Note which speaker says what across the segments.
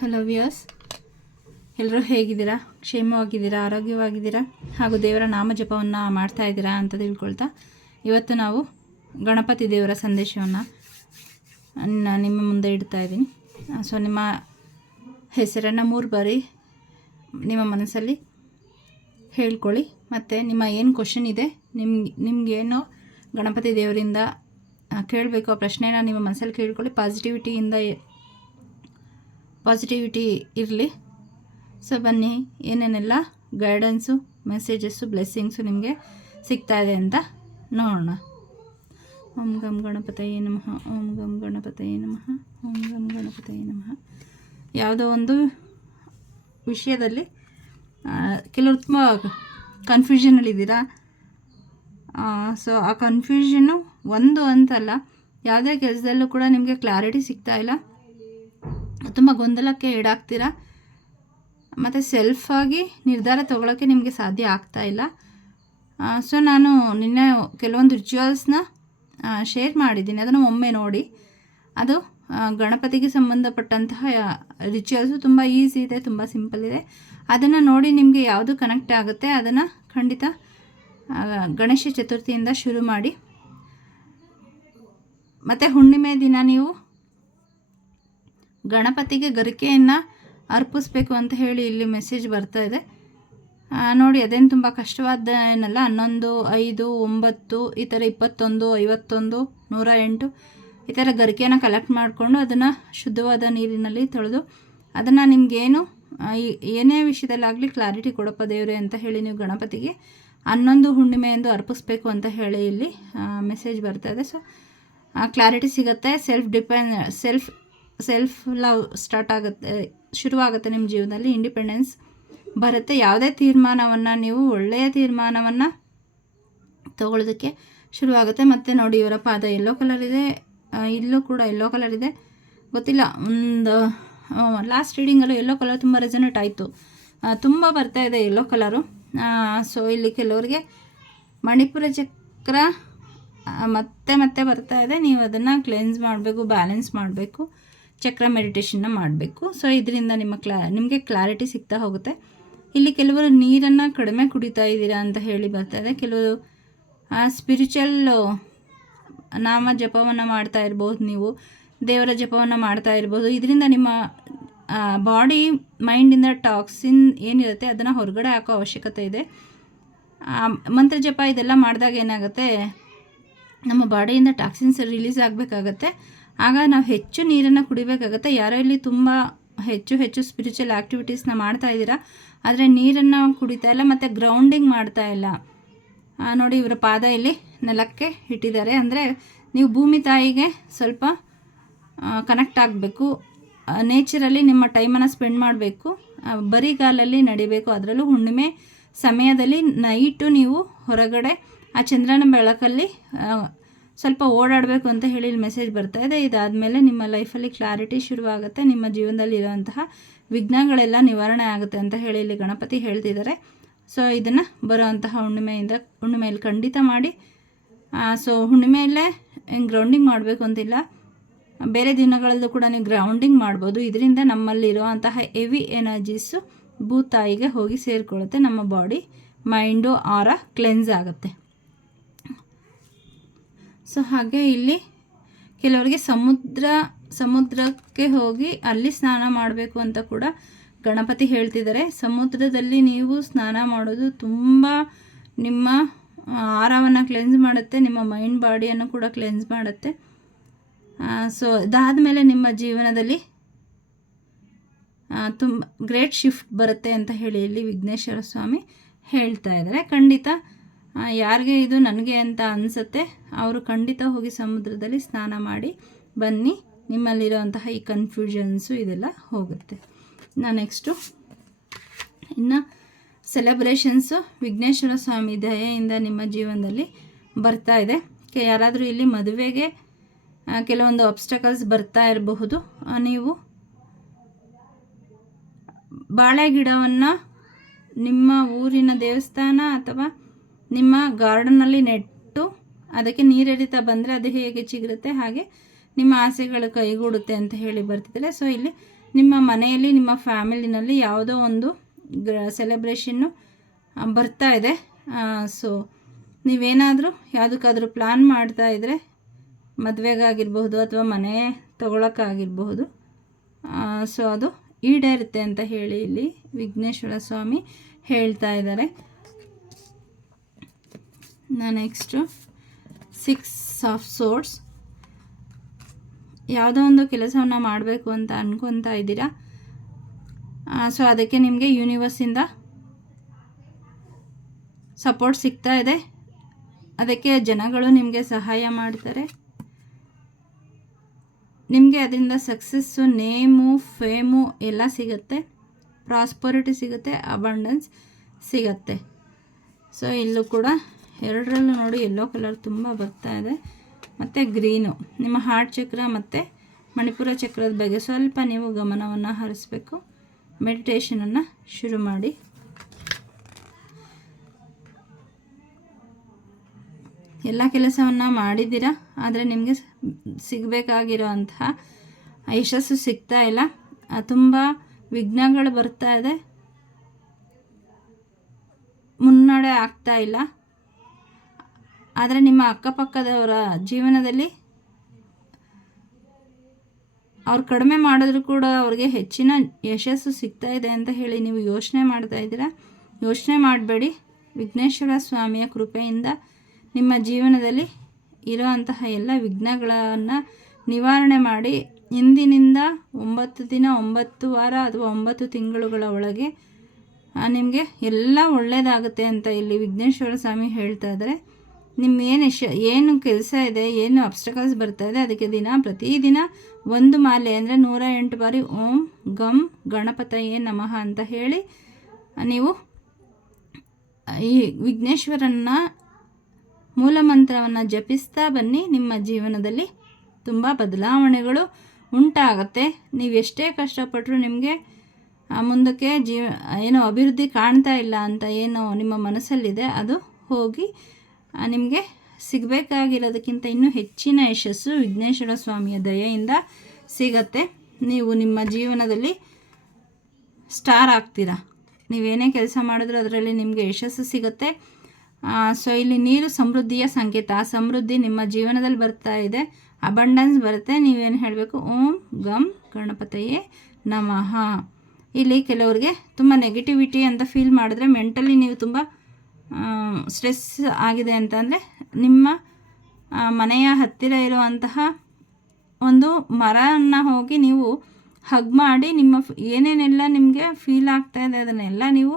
Speaker 1: Hello Vyas ಎಲ್ಲರೂ ಹೇಗಿದ್ದೀರಾ? ಕ್ಷೇಮವಾಗಿದ್ದೀರಾ? ಆರೋಗ್ಯವಾಗಿದ್ದೀರಾ? ಹಾಗೂ ದೇವರ ನಾಮ ಜಪವನ್ನು ಮಾಡ್ತಾ ಇದ್ದೀರಾ ಅಂತ ತಿಳ್ಕೊಳ್ತಾ, ಇವತ್ತು ನಾವು ಗಣಪತಿ ದೇವರ ಸಂದೇಶವನ್ನು ನಿಮ್ಮ ಮುಂದೆ ಇಡ್ತಾ ಇದ್ದೀನಿ. ಸೊ ನಿಮ್ಮ ಹೆಸರನ್ನು ಮೂರು ಬಾರಿ ನಿಮ್ಮ ಮನಸ್ಸಲ್ಲಿ ಹೇಳ್ಕೊಳ್ಳಿ. ಮತ್ತು ನಿಮ್ಮ ಏನು ಕ್ವಶನ್ ಇದೆ ನಿಮ್ಗೆ ನಿಮಗೇನು ಗಣಪತಿ ದೇವರಿಂದ ಕೇಳಬೇಕು ಆ ಪ್ರಶ್ನೆನ ನಿಮ್ಮ ಮನಸ್ಸಲ್ಲಿ ಕೇಳ್ಕೊಳ್ಳಿ. ಪಾಸಿಟಿವಿಟಿಯಿಂದ ಪಾಸಿಟಿವಿಟಿ ಇರಲಿ. ಸೊ ಬನ್ನಿ, ಏನೇನೆಲ್ಲ ಗೈಡೆನ್ಸು ಮೆಸೇಜಸ್ಸು ಬ್ಲೆಸ್ಸಿಂಗ್ಸು ನಿಮಗೆ ಸಿಗ್ತಾ ಇದೆ ಅಂತ ನೋಡೋಣ. ಓಂ ಗಂ ಗಣಪತಯೇ ನಮಃ, ಓಂ ಗಂ ಗಣಪತಯೇ ನಮಃ, ಓಂ ಗಂ ಗಣಪತಯೇ ನಮಃ. ಯಾವುದೋ ಒಂದು ವಿಷಯದಲ್ಲಿ ಕೆಲವರು ತುಂಬ ಕನ್ಫ್ಯೂಷನಲ್ಲಿದ್ದೀರಾ ಸೊ ಆ ಕನ್ಫ್ಯೂಷನ್ನು ಒಂದು ಅಂತಲ್ಲ, ಯಾವುದೇ ಕೆಲಸದಲ್ಲೂ ಕೂಡ ನಿಮಗೆ ಕ್ಲಾರಿಟಿ ಸಿಗ್ತಾ ಇಲ್ಲ. ತುಂಬ ಗೊಂದಲಕ್ಕೆ ಈಡಾಗ್ತೀರಾ? ಮತ್ತು ಸೆಲ್ಫಾಗಿ ನಿರ್ಧಾರ ತಗೊಳ್ಳೋಕ್ಕೆ ನಿಮಗೆ ಸಾಧ್ಯ ಆಗ್ತಾ ಇಲ್ಲ. ಸೊ ನಾನು ನಿನ್ನೆ ಕೆಲವೊಂದು ರಿಚುವಲ್ಸ್ನ ಶೇರ್ ಮಾಡಿದ್ದೀನಿ. ಅದನ್ನು ಒಮ್ಮೆ ನೋಡಿ. ಅದು ಗಣಪತಿಗೆ ಸಂಬಂಧಪಟ್ಟಂತಹ ರಿಚುವಲ್ಸು ತುಂಬ ಈಸಿ ಇದೆ, ತುಂಬ ಸಿಂಪಲ್ ಇದೆ. ಅದನ್ನು ನೋಡಿ ನಿಮಗೆ ಯಾವುದು ಕನೆಕ್ಟ್ ಆಗುತ್ತೆ, ಅದನ್ನು ಖಂಡಿತ ಗಣೇಶ ಚತುರ್ಥಿಯಿಂದ ಶುರು ಮಾಡಿ. ಮತ್ತು ಹುಣ್ಣಿಮೆ ದಿನ ನೀವು ಗಣಪತಿಗೆ ಗರಿಕೆಯನ್ನು ಅರ್ಪಿಸ್ಬೇಕು ಅಂತ ಹೇಳಿ ಇಲ್ಲಿ ಮೆಸೇಜ್ ಬರ್ತಾ ಇದೆ. ನೋಡಿ, ಅದೇನು ತುಂಬ ಕಷ್ಟವಾದ ಏನಲ್ಲ ಹನ್ನೊಂದು, ಐದು, ಒಂಬತ್ತು, ಈ ಥರ ಇಪ್ಪತ್ತೊಂದು, ಐವತ್ತೊಂದು, ನೂರ ಎಂಟು, ಈ ಥರ ಗರಿಕೆಯನ್ನು ಕಲೆಕ್ಟ್ ಮಾಡಿಕೊಂಡು ಅದನ್ನು ಶುದ್ಧವಾದ ನೀರಿನಲ್ಲಿ ತೊಳೆದು ಅದನ್ನು ನಿಮಗೇನು ಏನೇ ವಿಷಯದಲ್ಲಾಗಲಿ ಕ್ಲಾರಿಟಿ ಕೊಡಪ್ಪ ದೇವರೇ ಅಂತ ಹೇಳಿ ನೀವು ಗಣಪತಿಗೆ ಹನ್ನೊಂದು ಹುಣ್ಣಿಮೆ ಎಂದು ಅರ್ಪಿಸ್ಬೇಕು ಅಂತ ಹೇಳಿ ಇಲ್ಲಿ ಮೆಸೇಜ್ ಬರ್ತಾ ಇದೆ. ಸೊ ಕ್ಲಾರಿಟಿ ಸಿಗುತ್ತೆ self depend self self love start ಆಗುತ್ತೆ, ಶುರುವಾಗುತ್ತೆ ನಿಮ್ಮ ಜೀವನದಲ್ಲಿ ಇಂಡಿಪೆಂಡೆನ್ಸ್ ಬರುತ್ತೆ. ಯಾವುದೇ ತೀರ್ಮಾನವನ್ನು, ನೀವು ಒಳ್ಳೆಯ ತೀರ್ಮಾನವನ್ನು ತಗೊಳ್ಳೋದಕ್ಕೆ ಶುರುವಾಗುತ್ತೆ. ಮತ್ತು ನೋಡಿ, ಇವರ ಪಾದ ಎಲ್ಲೋ ಕಲರ್ ಇದೆ ಇಲ್ಲೂ ಕೂಡ ಎಲ್ಲೋ ಕಲರ್ ಇದೆ. ಗೊತ್ತಿಲ್ಲ, ಒಂದು ಲಾಸ್ಟ್ ರೀಡಿಂಗಲ್ಲೂ ಎಲ್ಲೋ ಕಲರ್ ತುಂಬ ರೆಸನೇಟ್ ಆಯಿತು. ತುಂಬ ಬರ್ತಾ ಇದೆ ಎಲ್ಲೋ ಕಲರು ಸೊ ಇಲ್ಲಿ ಕೆಲವರಿಗೆ ಮಣಿಪುರ ಚಕ್ರ ಮತ್ತೆ ಮತ್ತೆ ಬರ್ತಾ ಇದೆ. ನೀವು ಅದನ್ನು ಕ್ಲೆನ್ಸ್ ಮಾಡಬೇಕು ಬ್ಯಾಲೆನ್ಸ್ ಮಾಡಬೇಕು. ಚಕ್ರ ಮೆಡಿಟೇಷನ್ನ ಮಾಡಬೇಕು. ಸೊ ಇದರಿಂದ ನಿಮ್ಮ ಕ್ಲಾ, ನಿಮಗೆ ಕ್ಲಾರಿಟಿ ಸಿಗ್ತಾ ಹೋಗುತ್ತೆ. ಇಲ್ಲಿ ಕೆಲವರು ನೀರನ್ನು ಕಡಿಮೆ ಕುಡಿತಾ ಇದ್ದೀರಾ ಅಂತ ಹೇಳಿ ಇದೆ. ಕೆಲವರು ಸ್ಪಿರಿಚುವಲ್ ನಾಮ ಜಪವನ್ನು ಮಾಡ್ತಾ ಇರ್ಬೋದು ನೀವು, ದೇವರ ಜಪವನ್ನು ಮಾಡ್ತಾ ಇರ್ಬೋದು. ಇದರಿಂದ ನಿಮ್ಮ ಬಾಡಿ ಮೈಂಡಿಂದ ಟಾಕ್ಸಿನ್ ಏನಿರುತ್ತೆ ಅದನ್ನು ಹೊರಗಡೆ ಹಾಕೋ ಅವಶ್ಯಕತೆ ಇದೆ. ಮಂತ್ರ ಜಪ ಇದೆಲ್ಲ ಮಾಡಿದಾಗ ಏನಾಗುತ್ತೆ, ನಮ್ಮ ಬಾಡಿಯಿಂದ ಟಾಕ್ಸಿನ್ಸ್ ರಿಲೀಸ್ ಆಗಬೇಕಾಗತ್ತೆ. ಆಗ ನಾವು ಹೆಚ್ಚು ನೀರನ್ನು ಕುಡಿಬೇಕಾಗುತ್ತೆ. ಯಾರೋ ಇಲ್ಲಿ ತುಂಬ ಹೆಚ್ಚು ಹೆಚ್ಚು ಸ್ಪಿರಿಚುವಲ್ ಆ್ಯಕ್ಟಿವಿಟೀಸ್ನ ಮಾಡ್ತಾ ಇದ್ದೀರಾ. ಆದರೆ ನೀರನ್ನು ಕುಡಿತಾ ಇಲ್ಲ, ಮತ್ತು ಗ್ರೌಂಡಿಂಗ್ ಮಾಡ್ತಾ ಇಲ್ಲ. ನೋಡಿ ಇವರ ಪಾದ ಇಲ್ಲಿ ನೆಲಕ್ಕೆ ಇಟ್ಟಿದ್ದಾರೆ. ಅಂದರೆ ನೀವು ಭೂಮಿ ತಾಯಿಗೆ ಸ್ವಲ್ಪ ಕನೆಕ್ಟ್ ಆಗಬೇಕು. ನೇಚರಲ್ಲಿ ನಿಮ್ಮ ಟೈಮನ್ನು ಸ್ಪೆಂಡ್ ಮಾಡಬೇಕು. ಬರಿಗಾಲಲ್ಲಿ ನಡಿಬೇಕು. ಅದರಲ್ಲೂ ಹುಣ್ಣಿಮೆ ಸಮಯದಲ್ಲಿ ನೈಟು ನೀವು ಹೊರಗಡೆ ಆ ಚಂದ್ರನ ಬೆಳಕಲ್ಲಿ ಸ್ವಲ್ಪ ಓಡಾಡಬೇಕು ಅಂತ ಹೇಳಿ ಇಲ್ಲಿ ಮೆಸೇಜ್ ಬರ್ತಾ ಇದೆ. ಇದಾದಮೇಲೆ ನಿಮ್ಮ ಲೈಫಲ್ಲಿ ಕ್ಲಾರಿಟಿ ಶುರುವಾಗುತ್ತೆ. ನಿಮ್ಮ ಜೀವನದಲ್ಲಿ ಇರುವಂತಹ ವಿಘ್ನಗಳೆಲ್ಲ ನಿವಾರಣೆ ಆಗುತ್ತೆ ಅಂತ ಹೇಳಿ ಇಲ್ಲಿ ಗಣಪತಿ ಹೇಳ್ತಿದ್ದಾರೆ. ಸೊ ಇದನ್ನು ಬರುವಂತಹ ಹುಣ್ಣಿಮೆಯಿಂದ, ಹುಣ್ಣಿಮೆಯಲ್ಲಿ ಖಂಡಿತ ಮಾಡಿ. ಸೊ ಹುಣ್ಣಿಮೆಯಲ್ಲೇ ಗ್ರೌಂಡಿಂಗ್ ಮಾಡಬೇಕು ಅಂತಿಲ್ಲ. ಬೇರೆ ದಿನಗಳಲ್ಲೂ ಕೂಡ ನೀವು ಗ್ರೌಂಡಿಂಗ್ ಮಾಡ್ಬೋದು. ಇದರಿಂದ ನಮ್ಮಲ್ಲಿರುವಂತಹ ಹೆವಿ ಎನರ್ಜೀಸು ಭೂತಾಯಿಗೆ ಹೋಗಿ ಸೇರಿಕೊಳ್ಳುತ್ತೆ. ನಮ್ಮ ಬಾಡಿ ಮೈಂಡು ಆರ ಕ್ಲೆನ್ಸ್ ಆಗುತ್ತೆ. ಸೊ ಹಾಗೆ ಇಲ್ಲಿ ಕೆಲವರಿಗೆ ಸಮುದ್ರ, ಸಮುದ್ರಕ್ಕೆ ಹೋಗಿ ಅಲ್ಲಿ ಸ್ನಾನ ಮಾಡಬೇಕು ಅಂತ ಕೂಡ ಗಣಪತಿ ಹೇಳ್ತಿದ್ದಾರೆ. ಸಮುದ್ರದಲ್ಲಿ ನೀವು ಸ್ನಾನ ಮಾಡೋದು ತುಂಬ ನಿಮ್ಮ ಆಹಾರವನ್ನು ಕ್ಲೆನ್ಸ್ ಮಾಡುತ್ತೆ, ನಿಮ್ಮ ಮೈಂಡ್ ಬಾಡಿಯನ್ನು ಕೂಡ ಕ್ಲೆನ್ಸ್ ಮಾಡುತ್ತೆ. ಸೊ ಇದಾದಮೇಲೆ ನಿಮ್ಮ ಜೀವನದಲ್ಲಿ ತುಂಬ ಗ್ರೇಟ್ ಶಿಫ್ಟ್ ಬರುತ್ತೆ ಅಂತ ಹೇಳಿ ಇಲ್ಲಿ ವಿಘ್ನೇಶ್ವರ ಸ್ವಾಮಿ ಹೇಳ್ತಾ ಇದ್ದಾರೆ. ಖಂಡಿತ ಯಾರಿಗೆ ಇದು ನನಗೆ ಅಂತ ಅನಿಸುತ್ತೆ, ಅವರು ಖಂಡಿತ ಹೋಗಿ ಸಮುದ್ರದಲ್ಲಿ ಸ್ನಾನ ಮಾಡಿ ಬನ್ನಿ. ನಿಮ್ಮಲ್ಲಿರುವಂತಹ ಈ ಕನ್ಫ್ಯೂಷನ್ಸು ಇದೆಲ್ಲ ಹೋಗುತ್ತೆ. ನಾ ನೆಕ್ಸ್ಟು ಇನ್ನು ಸೆಲೆಬ್ರೇಷನ್ಸು ವಿಘ್ನೇಶ್ವರ ಸ್ವಾಮಿ ದಯೆಯಿಂದ ನಿಮ್ಮ ಜೀವನದಲ್ಲಿ ಬರ್ತಾ ಇದೆ. ಯಾರಾದರೂ ಇಲ್ಲಿ ಮದುವೆಗೆ ಕೆಲವೊಂದು ಅಬ್ಸ್ಟಕಲ್ಸ್ ಬರ್ತಾ ಇರಬಹುದು. ನೀವು ಬಾಳೆ ಗಿಡವನ್ನು ನಿಮ್ಮ ಊರಿನ ದೇವಸ್ಥಾನ ಅಥವಾ ನಿಮ್ಮ ಗಾರ್ಡನಲ್ಲಿ ನೆಟ್ಟು ಅದಕ್ಕೆ ನೀರೆರಿತಾ ಬಂದರೆ ಅದು ಹೇಗೆ ಚಿಗುರುತ್ತೆ ಹಾಗೆ ನಿಮ್ಮ ಆಸೆಗಳು ಕೈಗೂಡುತ್ತೆ ಅಂತ ಹೇಳಿ ಬರ್ತಿದ್ದಾರೆ. ಸೊ ಇಲ್ಲಿ ನಿಮ್ಮ ಮನೆಯಲ್ಲಿ, ನಿಮ್ಮ ಫ್ಯಾಮಿಲಿನಲ್ಲಿ ಯಾವುದೋ ಒಂದು ಗ್ರ ಸೆಲೆಬ್ರೇಷನ್ನು ಬರ್ತಾ ಇದೆ. ಸೊ ನೀವೇನಾದರೂ ಯಾವುದಕ್ಕಾದರೂ ಪ್ಲ್ಯಾನ್ ಮಾಡ್ತಾ ಇದ್ದರೆ ಮದುವೆಗಾಗಿರ್ಬಹುದು ಅಥವಾ ಮನೆ ತಗೊಳಕ್ಕಾಗಿರ್ಬಹುದು. ಸೊ ಅದು ಈಡೇರುತ್ತೆ ಅಂತ ಹೇಳಿ ಇಲ್ಲಿ ವಿಘ್ನೇಶ್ವರ ಸ್ವಾಮಿ ಹೇಳ್ತಾ ಇದ್ದಾರೆ. ನೆಕ್ಸ್ಟು ಸಿಕ್ಸ್ ಆಫ್ ಸೋರ್ಸ್ ಯಾವುದೋ ಒಂದು ಕೆಲಸವನ್ನು ಮಾಡಬೇಕು ಅಂತ ಅನ್ಕೊತಾ ಇದ್ದೀರಾ? ಸೊ ಅದಕ್ಕೆ ನಿಮಗೆ ಯೂನಿವರ್ಸಿಂದ ಸಪೋರ್ಟ್ ಸಿಗ್ತಾ ಇದೆ. ಅದಕ್ಕೆ ಜನಗಳು ನಿಮಗೆ ಸಹಾಯ ಮಾಡ್ತಾರೆ. ನಿಮಗೆ ಅದರಿಂದ ಸಕ್ಸಸ್ಸು ನೇಮು ಫೇಮು ಎಲ್ಲ ಸಿಗುತ್ತೆ. ಪ್ರಾಸ್ಪರಿಟಿ ಸಿಗುತ್ತೆ ಅಬಂಡೆನ್ಸ್ ಸಿಗುತ್ತೆ. ಸೊ ಇಲ್ಲೂ ಕೂಡ ಎರಡರಲ್ಲೂ ನೋಡಿ ಯೆಲ್ಲೋ ಕಲರ್ ತುಂಬ ಬರ್ತಾ ಇದೆ. ಮತ್ತು ಗ್ರೀನು ನಿಮ್ಮ ಹಾರ್ಟ್ ಚಕ್ರ ಮತ್ತು ಮಣಿಪುರ ಚಕ್ರದ ಬಗ್ಗೆ ಸ್ವಲ್ಪ ನೀವು ಗಮನವನ್ನು ಹರಿಸ್ಬೇಕು. ಮೆಡಿಟೇಷನನ್ನು ಶುರು ಮಾಡಿ. ಎಲ್ಲ ಕೆಲಸವನ್ನು ಮಾಡಿದ್ದೀರಾ? ಆದರೆ ನಿಮಗೆ ಸಿಗಬೇಕಾಗಿರೋ ಅಂತಹ ಯಶಸ್ಸು ಸಿಗ್ತಾ ಇಲ್ಲ. ತುಂಬ ವಿಘ್ನಗಳು ಬರ್ತಾ ಇದೆ. ಮುನ್ನಡೆ ಆಗ್ತಾ ಇಲ್ಲ. ಆದರೆ ನಿಮ್ಮ ಅಕ್ಕಪಕ್ಕದವರ ಜೀವನದಲ್ಲಿ ಅವ್ರು ಕಡಿಮೆ ಮಾಡಿದ್ರು ಕೂಡ ಅವ್ರಿಗೆ ಹೆಚ್ಚಿನ ಯಶಸ್ಸು ಸಿಗ್ತಾ ಇದೆ ಅಂತ ಹೇಳಿ ನೀವು ಯೋಚನೆ ಮಾಡ್ತಾ ಇದ್ದೀರಾ? ಯೋಚನೆ ಮಾಡಬೇಡಿ. ವಿಘ್ನೇಶ್ವರ ಸ್ವಾಮಿಯ ಕೃಪೆಯಿಂದ ನಿಮ್ಮ ಜೀವನದಲ್ಲಿ ಇರೋವಂತಹ ಎಲ್ಲ ವಿಘ್ನಗಳನ್ನು ನಿವಾರಣೆ ಮಾಡಿ ಇಂದಿನಿಂದ ಒಂಬತ್ತು ದಿನ, ಒಂಬತ್ತು ವಾರ ಅಥವಾ ಒಂಬತ್ತು ತಿಂಗಳುಗಳ ಒಳಗೆ ನಿಮಗೆ ಎಲ್ಲ ಒಳ್ಳೆಯದಾಗುತ್ತೆ ಅಂತ ಇಲ್ಲಿ ವಿಘ್ನೇಶ್ವರ ಸ್ವಾಮಿ ಹೇಳ್ತಾ ಇದ್ದಾರೆ. ನಿಮ್ಮ ಏನು ಯಶ ಏನು ಕೆಲಸ ಇದೆ, ಏನು ಅಬ್ಸ್ಟಕಲ್ಸ್ ಬರ್ತಾ ಇದೆ, ಅದಕ್ಕೆ ದಿನ, ಪ್ರತಿದಿನ ಒಂದು ಮಾಲೆ ಅಂದರೆ ನೂರ ಎಂಟು ಬಾರಿ ಓಂ ಗಮ್ ಗಣಪತಯೇ ನಮಃ ಅಂತ ಹೇಳಿ ನೀವು ಈ ವಿಘ್ನೇಶ್ವರನ್ನ ಮೂಲಮಂತ್ರವನ್ನು ಜಪಿಸ್ತಾ ಬನ್ನಿ. ನಿಮ್ಮ ಜೀವನದಲ್ಲಿ ತುಂಬ ಬದಲಾವಣೆಗಳು ಉಂಟಾಗತ್ತೆ. ನೀವು ಎಷ್ಟೇ ಕಷ್ಟಪಟ್ಟರು ನಿಮಗೆ ಮುಂದಕ್ಕೆ ಜೀವ, ಏನೋ ಅಭಿವೃದ್ಧಿ ಕಾಣ್ತಾ ಇಲ್ಲ ಅಂತ ಏನೋ ನಿಮ್ಮ ಮನಸ್ಸಲ್ಲಿದೆ, ಅದು ಹೋಗಿ ನಿಮಗೆ ಸಿಗಬೇಕಾಗಿರೋದಕ್ಕಿಂತ ಇನ್ನೂ ಹೆಚ್ಚಿನ ಯಶಸ್ಸು ವಿಘ್ನೇಶ್ವರ ಸ್ವಾಮಿಯ ದಯೆಯಿಂದ ಸಿಗತ್ತೆ. ನೀವು ನಿಮ್ಮ ಜೀವನದಲ್ಲಿ ಸ್ಟಾರ್ ಆಗ್ತೀರಾ? ನೀವೇನೇ ಕೆಲಸ ಮಾಡಿದ್ರೂ ಅದರಲ್ಲಿ ನಿಮಗೆ ಯಶಸ್ಸು ಸಿಗುತ್ತೆ. ಸೊ ಇಲ್ಲಿ ನೀರು ಸಮೃದ್ಧಿಯ ಸಂಕೇತ. ಆ ಸಮೃದ್ಧಿ ನಿಮ್ಮ ಜೀವನದಲ್ಲಿ ಬರ್ತಾ ಇದೆ. ಅಬಂಡೆನ್ಸ್ ಬರುತ್ತೆ. ನೀವೇನು ಹೇಳಬೇಕು? ಓಂ ಗಮ್ ಗಣಪತಯೇ ನಮಃ. ಇಲ್ಲಿ ಕೆಲವರಿಗೆ ತುಂಬ ನೆಗೆಟಿವಿಟಿ ಅಂತ ಫೀಲ್ ಮಾಡಿದ್ರೆ ಮೆಂಟಲಿ ನೀವು ತುಂಬ ಸ್ಟ್ರೆಸ್ ಆಗಿದೆ ಅಂತಂದರೆ ನಿಮ್ಮ ಮನೆಯ ಹತ್ತಿರ ಇರುವಂತಹ ಒಂದು ಮರವನ್ನು ಹೋಗಿ ನೀವು ಹಗ್ ಮಾಡಿ ನಿಮ್ಮ ಏನೇನೆಲ್ಲ ನಿಮಗೆ ಫೀಲ್ ಆಗ್ತಾ ಇದೆ ಅದನ್ನೆಲ್ಲ ನೀವು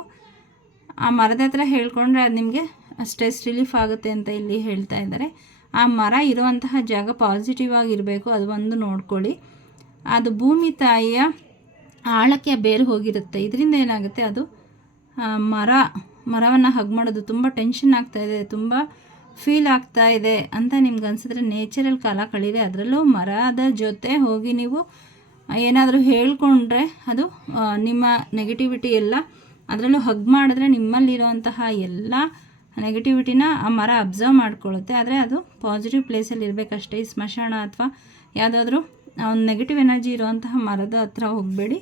Speaker 1: ಆ ಮರದ ಹತ್ರ ಹೇಳ್ಕೊಂಡ್ರೆ ಅದು ನಿಮಗೆ ಸ್ಟ್ರೆಸ್ ರಿಲೀಫ್ ಆಗುತ್ತೆ ಅಂತ ಇಲ್ಲಿ ಹೇಳ್ತಾ ಇದ್ದಾರೆ. ಆ ಮರ ಇರುವಂತಹ ಜಾಗ ಪಾಸಿಟಿವ್ ಆಗಿರಬೇಕು ಅದು ಒಂದು ನೋಡ್ಕೊಳ್ಳಿ. ಅದು ಭೂಮಿ ತಾಯಿಯ ಆಳಕ್ಕೆ ಬೇರು ಹೋಗಿರುತ್ತೆ. ಇದರಿಂದ ಏನಾಗುತ್ತೆ? ಅದು ಮರ ಮರವನ್ನು ಹಗ್ ಮಾಡೋದು ತುಂಬ ಟೆನ್ಷನ್ ಆಗ್ತಾ ಇದೆ, ತುಂಬ ಫೀಲ್ ಆಗ್ತಾ ಇದೆ ಅಂತ ನಿಮ್ಗೆ ಅನಿಸಿದ್ರೆ ನೇಚರಲ್ ಕಾಲ ಕಳೀರಿ. ಅದರಲ್ಲೂ ಮರದ ಜೊತೆ ಹೋಗಿ ನೀವು ಏನಾದರೂ ಹೇಳ್ಕೊಂಡ್ರೆ ಅದು ನಿಮ್ಮ ನೆಗೆಟಿವಿಟಿ ಎಲ್ಲ ಅದರಲ್ಲೂ ಹಗ್ ಮಾಡಿದ್ರೆ ನಿಮ್ಮಲ್ಲಿರುವಂತಹ ಎಲ್ಲ ನೆಗೆಟಿವಿಟಿನ ಆ ಮರ ಅಬ್ಸರ್ವ್ ಮಾಡ್ಕೊಳ್ಳುತ್ತೆ. ಆದರೆ ಅದು ಪಾಸಿಟಿವ್ ಪ್ಲೇಸಲ್ಲಿ ಇರಬೇಕಷ್ಟೇ. ಈ ಸ್ಮಶಾನ ಅಥವಾ ಯಾವುದಾದ್ರೂ ಒಂದು ನೆಗೆಟಿವ್ ಎನರ್ಜಿ ಇರುವಂತಹ ಮರದ ಹತ್ರ ಹೋಗಬೇಡಿ.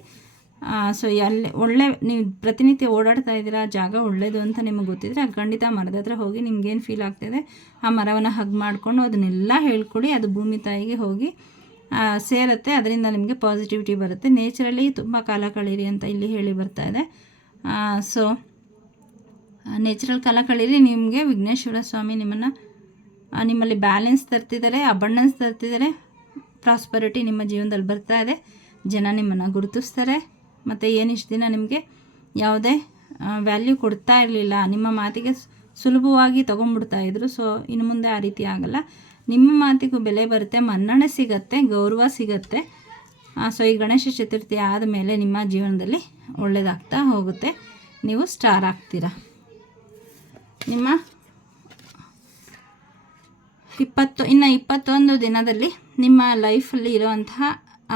Speaker 1: ಸೊ ಅಲ್ಲಿ ಒಳ್ಳೆ ನೀವು ಪ್ರತಿನಿತ್ಯ ಓಡಾಡ್ತಾ ಇದ್ದೀರಾ, ಜಾಗ ಒಳ್ಳೇದು ಅಂತ ನಿಮಗೆ ಗೊತ್ತಿದ್ರೆ ಖಂಡಿತ ಮರದ ಹತ್ರ ಹೋಗಿ ನಿಮ್ಗೇನು ಫೀಲ್ ಆಗ್ತಾಯಿದೆ ಆ ಮರವನ್ನು ಹಗ್ ಮಾಡಿಕೊಂಡು ಅದನ್ನೆಲ್ಲ ಹೇಳ್ಕೊಡಿ, ಅದು ಭೂಮಿ ತಾಯಿಗೆ ಹೋಗಿ ಸೇರುತ್ತೆ, ಅದರಿಂದ ನಿಮಗೆ ಪಾಸಿಟಿವಿಟಿ ಬರುತ್ತೆ. ನೇಚರಲ್ಲಿ ತುಂಬ ಕಾಲ ಕಳೀರಿ ಅಂತ ಇಲ್ಲಿ ಹೇಳಿ ಬರ್ತಾ ಇದೆ. ಸೊ ನೇಚರಲ್ ಕಾಲ ಕಳೀರಿ, ನಿಮಗೆ ವಿಘ್ನೇಶ್ವರ ಸ್ವಾಮಿ ನಿಮ್ಮನ್ನು ನಿಮ್ಮಲ್ಲಿ ಬ್ಯಾಲೆನ್ಸ್ ತರ್ತಿದ್ದಾರೆ ಅಬಂಡೆನ್ಸ್ ತರ್ತಿದ್ದಾರೆ ಪ್ರಾಸ್ಪರಿಟಿ ನಿಮ್ಮ ಜೀವನದಲ್ಲಿ ಬರ್ತಾ ಇದೆ, ಜನ ನಿಮ್ಮನ್ನು ಗುರುತಿಸ್ತಾರೆ. ಮತ್ತು ಏನಿಷ್ಟು ದಿನ ನಿಮಗೆ ಯಾವುದೇ ವ್ಯಾಲ್ಯೂ ಕೊಡ್ತಾ ಇರಲಿಲ್ಲ, ನಿಮ್ಮ ಮಾತಿಗೆ ಸುಲಭವಾಗಿ ಇದ್ರು ಸೊ ಇನ್ನು ಮುಂದೆ ಆ ರೀತಿ ಆಗಲ್ಲ. ನಿಮ್ಮ ಮಾತಿಗೂ ಬೆಲೆ ಬರುತ್ತೆ, ಮನ್ನಣೆ ಸಿಗತ್ತೆ, ಗೌರವ ಸಿಗತ್ತೆ. ಸೊ ಈ ಗಣೇಶ ಚತುರ್ಥಿ ಆದಮೇಲೆ ನಿಮ್ಮ ಜೀವನದಲ್ಲಿ ಒಳ್ಳೆಯದಾಗ್ತಾ ಹೋಗುತ್ತೆ. ನೀವು ಸ್ಟಾರ್ ಆಗ್ತೀರಾ. ನಿಮ್ಮ ಇಪ್ಪತ್ತು, ಇನ್ನು ಇಪ್ಪತ್ತೊಂದು ದಿನದಲ್ಲಿ ನಿಮ್ಮ ಲೈಫಲ್ಲಿ ಇರುವಂತಹ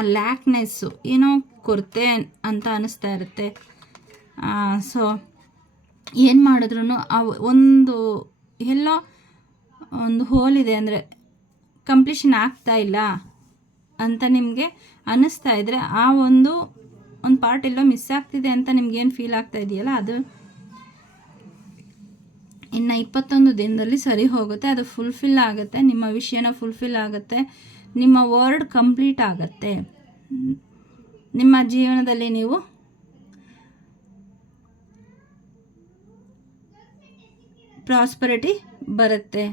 Speaker 1: ಲ್ಯಾಕ್ನೆಸ್ಸು ಏನೋ ಕೊರತೆ ಅಂತ ಅನ್ನಿಸ್ತಾ ಇರುತ್ತೆ. ಸೊ, ಏನು ಮಾಡಿದ್ರು ಅವು ಒಂದು ಎಲ್ಲೋ ಒಂದು ಹೋಲ್ ಇದೆ ಅಂದರೆ ಕಂಪ್ಲೀಷನ್ ಆಗ್ತಾ ಇಲ್ಲ ಅಂತ ನಿಮಗೆ ಅನ್ನಿಸ್ತಾ ಇದ್ದರೆ ಆ ಒಂದು ಒಂದು ಪಾರ್ಟ್ ಎಲ್ಲೋ ಮಿಸ್ ಆಗ್ತಿದೆ ಅಂತ ನಿಮ್ಗೇನು ಫೀಲ್ ಆಗ್ತಾ ಇದೆಯಲ್ಲ, ಅದು ಇನ್ನು ಇಪ್ಪತ್ತೊಂದು ದಿನದಲ್ಲಿ ಸರಿ ಹೋಗುತ್ತೆ, ಅದು ಫುಲ್ಫಿಲ್ ಆಗುತ್ತೆ, ನಿಮ್ಮ ವಿಷಯನ ಫುಲ್ಫಿಲ್ ಆಗುತ್ತೆ. ನಿಮ್ಮ ವರ್ಡ್ ಕಂಪ್ಲೀಟ್ ಆಗುತ್ತೆ. ನಿಮ್ಮ ಜೀವನದಲ್ಲಿ ನೀವು ಪ್ರಾಸ್ಪರಿಟಿ ಬರುತ್ತೆ.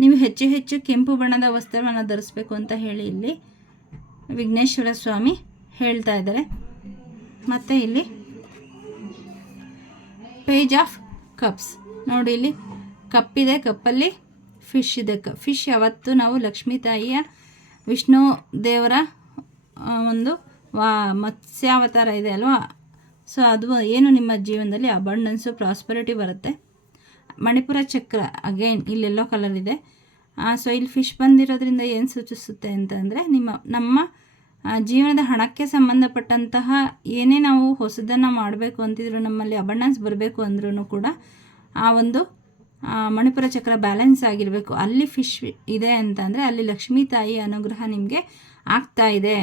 Speaker 1: ನೀವು ಹೆಚ್ಚು ಹೆಚ್ಚು ಕೆಂಪು ಬಣ್ಣದ ವಸ್ತ್ರವನ್ನು ಧರಿಸ್ಬೇಕು ಅಂತ ಹೇಳಿ ಇಲ್ಲಿ ವಿಘ್ನೇಶ್ವರ ಸ್ವಾಮಿ ಹೇಳ್ತಾ ಇದ್ದಾರೆ. ಮತ್ತು ಇಲ್ಲಿ ಪೇಜ್ ಆಫ್ ಕಪ್ಸ್ ನೋಡಿ ಇಲ್ಲಿ ಕಪ್ಪಿದೆ, ಕಪ್ಪಲ್ಲಿ ಫಿಶ್ ಇದೆ ಕ ಫಿಶ್ ಯಾವತ್ತು ನಾವು ಲಕ್ಷ್ಮೀ ತಾಯಿಯ ವಿಷ್ಣು ದೇವರ ಒಂದು ವಾ, ಮತ್ಸ್ಯಾವತಾರ ಇದೆ ಅಲ್ವಾ? ಸೊ ಅದು ಏನು ನಿಮ್ಮ ಜೀವನದಲ್ಲಿ ಅಬಂಡನ್ಸು ಪ್ರಾಸ್ಪರಿಟಿ ಬರುತ್ತೆ. ಮಣಿಪುರ ಚಕ್ರ ಅಗೈನ್ ಇಲ್ಲೆಲ್ಲೋ ಕಲರ್ ಇದೆ. ಸೊ ಇಲ್ಲಿ ಫಿಶ್ ಬಂದಿರೋದ್ರಿಂದ ಏನು ಸೂಚಿಸುತ್ತೆ ಅಂತಂದರೆ ನಿಮ್ಮ, ನಮ್ಮ ಜೀವನದ ಹಣಕ್ಕೆ ಸಂಬಂಧಪಟ್ಟಂತಹ ಏನೇ ನಾವು ಹೊಸದನ್ನು ಮಾಡಬೇಕು ಅಂತಿದ್ರು, ನಮ್ಮಲ್ಲಿ ಅಬಂಡನ್ಸ್ ಬರಬೇಕು ಅಂದ್ರೂ ಕೂಡ ಆ ಒಂದು ಮಣಿಪುರ ಚಕ್ರ ಬ್ಯಾಲೆನ್ಸ್ ಆಗಿರಬೇಕು. ಅಲ್ಲಿ ಫಿಶ್ ಇದೆ ಅಂತಂದರೆ ಅಲ್ಲಿ ಲಕ್ಷ್ಮೀ ತಾಯಿ ಅನುಗ್ರಹ ನಿಮಗೆ ಆಗ್ತಾ ಇದೆ.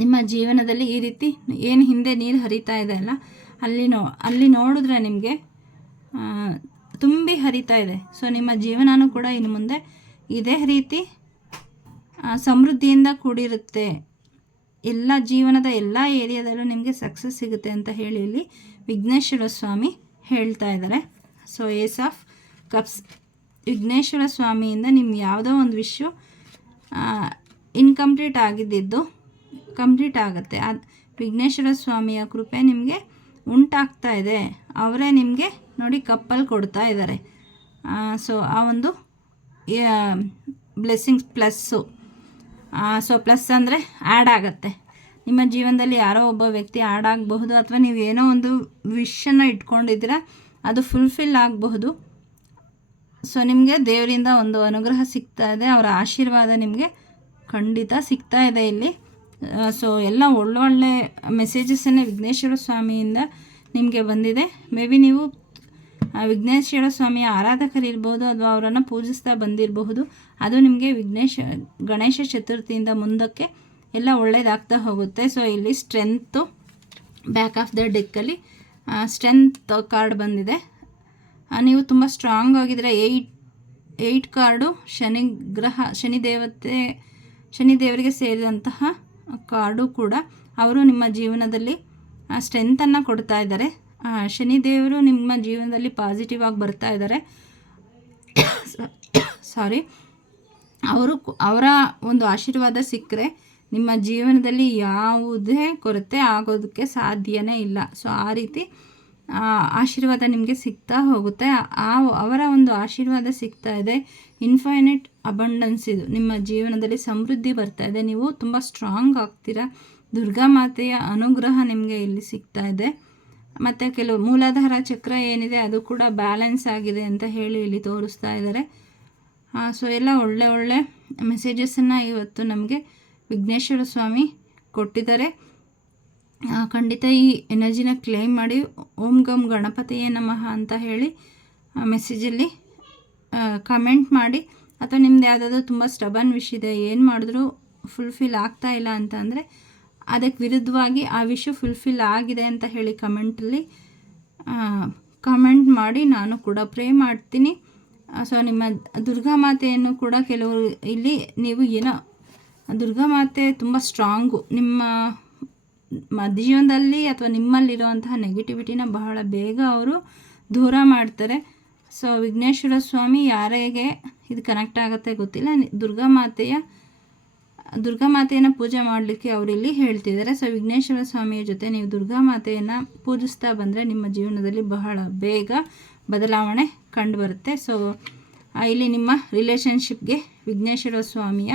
Speaker 1: ನಿಮ್ಮ ಜೀವನದಲ್ಲಿ ಈ ರೀತಿ ಏನು ಹಿಂದೆ ನೀರು ಹರಿತಾ ಇದೆ ಅಲ್ಲ, ಅಲ್ಲಿ ನೋ, ಅಲ್ಲಿ ನೋಡಿದ್ರೆ ನಿಮಗೆ ತುಂಬಿ ಹರಿತಾ ಇದೆ. ಸೊ ನಿಮ್ಮ ಜೀವನನೂ ಕೂಡ ಇನ್ನು ಮುಂದೆ ಇದೇ ರೀತಿ ಸಮೃದ್ಧಿಯಿಂದ ಕೂಡಿರುತ್ತೆ. ಎಲ್ಲ ಜೀವನದ ಎಲ್ಲ ಏರಿಯಾದಲ್ಲೂ ನಿಮಗೆ ಸಕ್ಸಸ್ ಸಿಗುತ್ತೆ ಅಂತ ಹೇಳಿ ಇಲ್ಲಿ ವಿಘ್ನೇಶ್ವರ ಸ್ವಾಮಿ ಹೇಳ್ತಾ ಇದ್ದಾರೆ. So ace of cups. Vighneshwara ಸ್ವಾಮಿಯಿಂದ ನಿಮ್ಗೆ ಯಾವುದೋ ಒಂದು ವಿಷ್ಯ ಇನ್ಕಂಪ್ಲೀಟ್ ಆಗಿದ್ದಿದ್ದು ಕಂಪ್ಲೀಟ್ ಆಗುತ್ತೆ. ಅದು ವಿಘ್ನೇಶ್ವರ ಸ್ವಾಮಿಯ ಕೃಪೆ ನಿಮಗೆ ಉಂಟಾಗ್ತಾ ಇದೆ. ಅವರೇ ನಿಮಗೆ ನೋಡಿ ಕಪ್ಪಲ್ಲಿ ಕೊಡ್ತಾ ಇದ್ದಾರೆ. ಸೊ ಆ ಒಂದು ಬ್ಲೆಸ್ಸಿಂಗ್ಸ್ ಪ್ಲಸ್ಸು ಸೊ ಪ್ಲಸ್ ಅಂದರೆ ಆ್ಯಡ್ ಆಗುತ್ತೆ. ನಿಮ್ಮ ಜೀವನದಲ್ಲಿ ಯಾರೋ ಒಬ್ಬ ವ್ಯಕ್ತಿ ಆ್ಯಡ್ ಆಗಬಹುದು ಅಥವಾ ನೀವು ಏನೋ ಒಂದು ವಿಷನ್ನು ಇಟ್ಕೊಂಡಿದ್ದೀರಾ, ಅದು ಫುಲ್ಫಿಲ್ ಆಗಬಹುದು. ಸೊ ನಿಮಗೆ ದೇವರಿಂದ ಒಂದು ಅನುಗ್ರಹ ಸಿಗ್ತಾ ಇದೆ, ಅವರ ಆಶೀರ್ವಾದ ನಿಮಗೆ ಖಂಡಿತ ಸಿಗ್ತಾ ಇದೆ ಇಲ್ಲಿ. ಸೊ ಎಲ್ಲ ಒಳ್ಳೊಳ್ಳೆ ಮೆಸೇಜಸ್ಸನ್ನೇ ವಿಘ್ನೇಶ್ವರ ಸ್ವಾಮಿಯಿಂದ ನಿಮಗೆ ಬಂದಿದೆ. ಮೇ ಬಿ ನೀವು ವಿಘ್ನೇಶ್ವರ ಸ್ವಾಮಿಯ ಆರಾಧಕರಿರ್ಬೋದು ಅಥವಾ ಅವರನ್ನು ಪೂಜಿಸ್ತಾ ಬಂದಿರಬಹುದು, ಅದು ನಿಮಗೆ ವಿಘ್ನೇಶ, ಗಣೇಶ ಚತುರ್ಥಿಯಿಂದ ಮುಂದಕ್ಕೆ ಎಲ್ಲ ಒಳ್ಳೇದಾಗ್ತಾ ಹೋಗುತ್ತೆ. ಸೊ ಇಲ್ಲಿ ಸ್ಟ್ರೆಂತು ಬ್ಯಾಕ್ ಆಫ್ ದ ಡೆಕ್ಕಲ್ಲಿ ಸ್ಟ್ರೆಂತ್ ಕಾರ್ಡ್ ಬಂದಿದೆ. ನೀವು ತುಂಬ ಸ್ಟ್ರಾಂಗ್ ಆಗಿದ್ದರೆ ಏಯ್ಟ್ ಏಯ್ಟ್ ಕಾರ್ಡು ಶನಿ ಗ್ರಹ, ಶನಿ ದೇವತೆ, ಶನಿ ದೇವರಿಗೆ ಸೇರಿದಂತಹ ಕಾರ್ಡು ಕೂಡ ಅವರು ನಿಮ್ಮ ಜೀವನದಲ್ಲಿ ಸ್ಟ್ರೆಂತನ್ನು ಕೊಡ್ತಾ ಇದ್ದಾರೆ. ಶನಿ ದೇವರು ನಿಮ್ಮ ಜೀವನದಲ್ಲಿ ಪಾಸಿಟಿವ್ ಆಗಿ ಬರ್ತಾ ಇದ್ದಾರೆ. ಸಾರಿ ಅವರು ಅವರ ಒಂದು ಆಶೀರ್ವಾದ ಸಿಕ್ಕರೆ ನಿಮ್ಮ ಜೀವನದಲ್ಲಿ ಯಾವುದೇ ಕೊರತೆ ಆಗೋದಕ್ಕೆ ಸಾಧ್ಯನೇ ಇಲ್ಲ. ಸೊ ಆ ರೀತಿ ಆಶೀರ್ವಾದ ನಿಮಗೆ ಸಿಗ್ತಾ ಹೋಗುತ್ತೆ. ಆ, ಅವರ ಒಂದು ಆಶೀರ್ವಾದ ಸಿಗ್ತಾ ಇದೆ. ಇನ್ಫೈನೈಟ್ ಅಬಂಡನ್ಸ್ ಇದು. ನಿಮ್ಮ ಜೀವನದಲ್ಲಿ ಸಮೃದ್ಧಿ ಬರ್ತಾ ಇದೆ. ನೀವು ತುಂಬ ಸ್ಟ್ರಾಂಗ್ ಆಗ್ತೀರಾ. ದುರ್ಗಾ ಮಾತೆಯ ಅನುಗ್ರಹ ನಿಮಗೆ ಇಲ್ಲಿ ಸಿಗ್ತಾ ಇದೆ. ಮತ್ತು ಕೆಲವು ಮೂಲಾಧಾರ ಚಕ್ರ ಏನಿದೆ, ಅದು ಕೂಡ ಬ್ಯಾಲೆನ್ಸ್ ಆಗಿದೆ ಅಂತ ಹೇಳಿ ಇಲ್ಲಿ ತೋರಿಸ್ತಾ ಇದ್ದಾರೆ. ಸೊ ಎಲ್ಲ ಒಳ್ಳೆ ಒಳ್ಳೆ ಮೆಸೇಜಸನ್ನು ಇವತ್ತು ನಮಗೆ ವಿಘ್ನೇಶ್ವರ ಸ್ವಾಮಿ ಕೊಟ್ಟಿದ್ದಾರೆ. ಖಂಡಿತ ಈ ಎನರ್ಜಿನ ಕ್ಲೇಮ್ ಮಾಡಿ ಓಂ ಗಮ್ ಗಣಪತಿಯೇ ನಮಃ ಅಂತ ಹೇಳಿ ಮೆಸೇಜಲ್ಲಿ ಕಮೆಂಟ್ ಮಾಡಿ. ಅಥವಾ ನಿಮ್ದು ಯಾವುದಾದ್ರು ತುಂಬ ಸ್ಟಬನ್ ವಿಶ್ ಇದೆ, ಏನು ಮಾಡಿದ್ರೂ ಫುಲ್ಫಿಲ್ ಆಗ್ತಾ ಇಲ್ಲ ಅಂತ ಅಂದರೆ, ಅದಕ್ಕೆ ವಿರುದ್ಧವಾಗಿ ಆ ವಿಷಯ ಫುಲ್ಫಿಲ್ ಆಗಿದೆ ಅಂತ ಹೇಳಿ ಕಮೆಂಟಲ್ಲಿ ಕಮೆಂಟ್ ಮಾಡಿ. ನಾನು ಕೂಡ ಪ್ರೇ ಮಾಡ್ತೀನಿ. ಸೊ ನಿಮ್ಮ ದುರ್ಗಾ ಮಾತೆಯನ್ನು ಕೂಡ ಕೆಲವರು ಇಲ್ಲಿ, ನೀವು ಏನೋ, ದುರ್ಗಾ ಮಾತೆ ತುಂಬ ಸ್ಟ್ರಾಂಗು ನಿಮ್ಮ ಜೀವನದಲ್ಲಿ ಅಥವಾ ನಿಮ್ಮಲ್ಲಿರುವಂತಹ ನೆಗೆಟಿವಿಟಿನ ಬಹಳ ಬೇಗ ಅವರು ದೂರ ಮಾಡ್ತಾರೆ. ಸೊ ವಿಘ್ನೇಶ್ವರ ಸ್ವಾಮಿ ಯಾರಿಗೆ ಇದು ಕನೆಕ್ಟ್ ಆಗುತ್ತೆ ಗೊತ್ತಿಲ್ಲ. ದುರ್ಗಾ ಮಾತೆಯ, ದುರ್ಗಾ ಮಾತೆಯನ್ನು ಪೂಜೆ ಮಾಡಲಿಕ್ಕೆ ಅವರಿಲ್ಲಿ ಹೇಳ್ತಿದ್ದಾರೆ. ಸೊ ವಿಘ್ನೇಶ್ವರ ಸ್ವಾಮಿಯ ಜೊತೆ ನೀವು ದುರ್ಗಾ ಮಾತೆಯನ್ನು ಪೂಜಿಸ್ತಾ ಬಂದರೆ ನಿಮ್ಮ ಜೀವನದಲ್ಲಿ ಬಹಳ ಬೇಗ ಬದಲಾವಣೆ ಕಂಡುಬರುತ್ತೆ. ಸೊ ಇಲ್ಲಿ ನಿಮ್ಮ ರಿಲೇಷನ್ಶಿಪ್ಗೆ ವಿಘ್ನೇಶ್ವರ ಸ್ವಾಮಿಯ